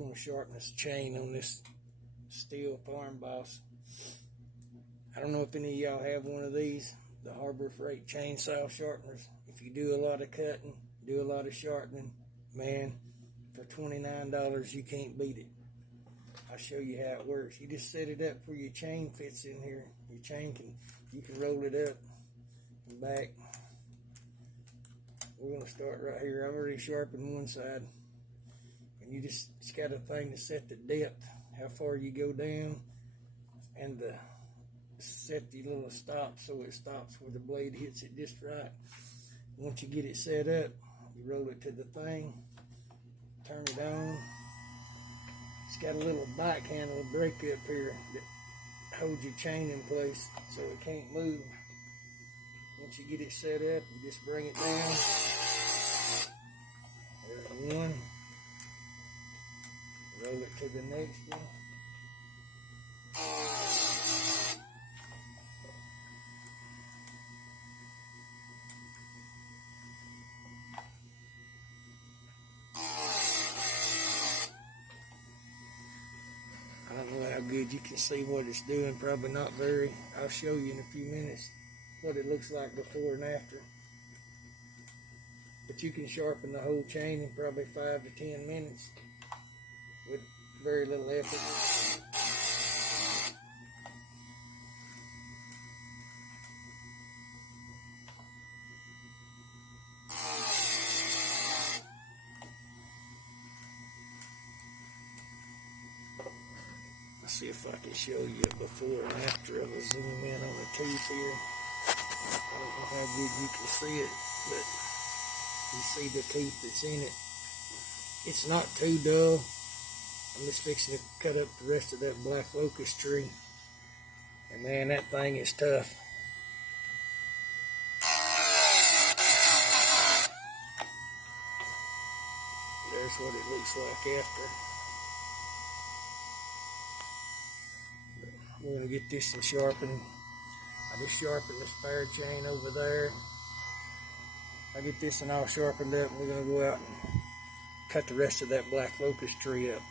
want to sharpen this chain on this steel Farm Boss. I don't know if any of y'all have one of these, the Harbor Freight chainsaw sharpeners. If you do a lot of cutting, do a lot of sharpening, man, for $29 you can't beat it. I'll show you how it works. You just set it up where your chain fits in here. Your chain you can roll it up and back. We're going to start right here. I've already sharpened one side. And you just, it's got a thing to set the depth, how far you go down, and the set the little stop so it stops where the blade hits it just right. Once you get it set up, you roll it to the thing, turn it on. It's got a little bike handle brake up here that holds your chain in place so it can't move. Once you get it set up, you just bring it down. There's one. Roll it to the next one. I don't know how good you can see what it's doing, probably not very. I'll show you in a few minutes what it looks like before and after. But you can sharpen the whole chain in probably 5 to 10 minutes with very little effort. Let's see if I can show you it before and after. I will zoom in on the teeth here. I don't know how good you can see it, but you see the teeth that's in it. It's not too dull. I'm just fixing to cut up the rest of that black locust tree. And man, that thing is tough. There's what it looks like after. We're going to get this some sharpening. I just sharpened the spare chain over there. I'll get this one all sharpened up and we're going to go out and cut the rest of that black locust tree up.